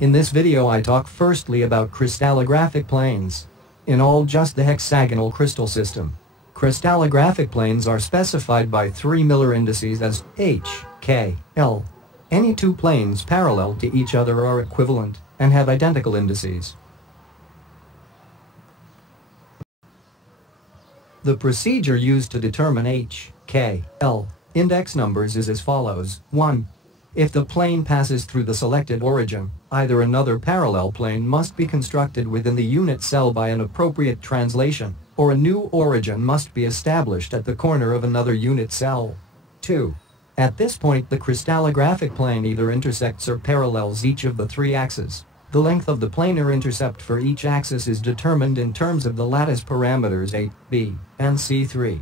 In this video I talk firstly about crystallographic planes. In all just the hexagonal crystal system. Crystallographic planes are specified by three Miller indices as H, K, L. Any two planes parallel to each other are equivalent and have identical indices. The procedure used to determine H, K, L index numbers is as follows. 1. If the plane passes through the selected origin, either another parallel plane must be constructed within the unit cell by an appropriate translation, or a new origin must be established at the corner of another unit cell. 2. At this point the crystallographic plane either intersects or parallels each of the three axes. The length of the planar intercept for each axis is determined in terms of the lattice parameters A, B, and C3.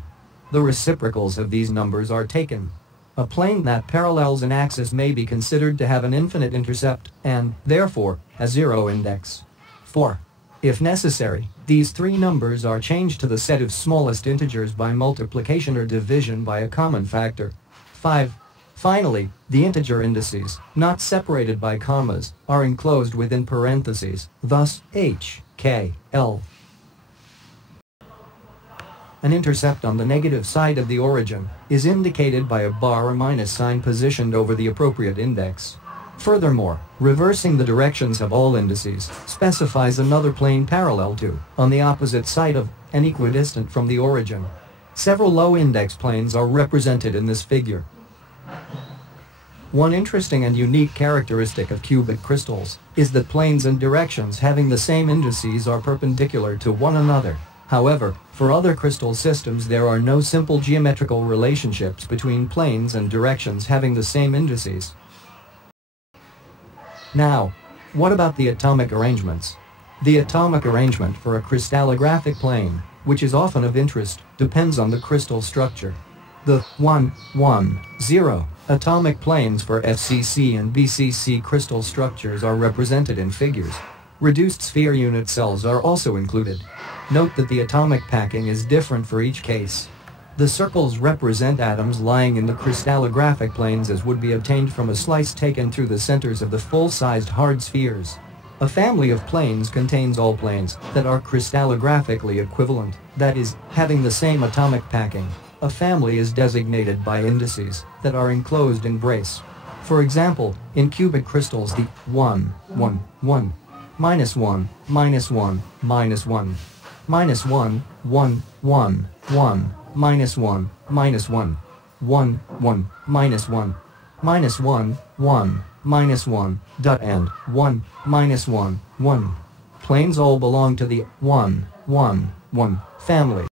The reciprocals of these numbers are taken. A plane that parallels an axis may be considered to have an infinite intercept and, therefore, a zero index. 4. If necessary, these three numbers are changed to the set of smallest integers by multiplication or division by a common factor. 5. Finally, the integer indices, not separated by commas, are enclosed within parentheses, thus H, K, L. An intercept on the negative side of the origin is indicated by a bar or minus sign positioned over the appropriate index. Furthermore, reversing the directions of all indices specifies another plane parallel to, on the opposite side of, and equidistant from the origin. Several low-index planes are represented in this figure. One interesting and unique characteristic of cubic crystals is that planes and directions having the same indices are perpendicular to one another. However, for other crystal systems there are no simple geometrical relationships between planes and directions having the same indices. Now, what about the atomic arrangements? The atomic arrangement for a crystallographic plane, which is often of interest, depends on the crystal structure. The 1, 1, 0 atomic planes for FCC and BCC crystal structures are represented in figures. Reduced sphere unit cells are also included. Note that the atomic packing is different for each case. The circles represent atoms lying in the crystallographic planes as would be obtained from a slice taken through the centers of the full-sized hard spheres. A family of planes contains all planes that are crystallographically equivalent, that is, having the same atomic packing. A family is designated by indices that are enclosed in brace. For example, in cubic crystals the 1, 1, 1, minus 1, minus 1, minus 1, minus 1, 1, 1, 1, minus 1, minus 1, 1, 1, minus 1, minus 1, 1, minus 1, and 1, minus 1, 1. Planes all belong to the 1, 1, 1 family.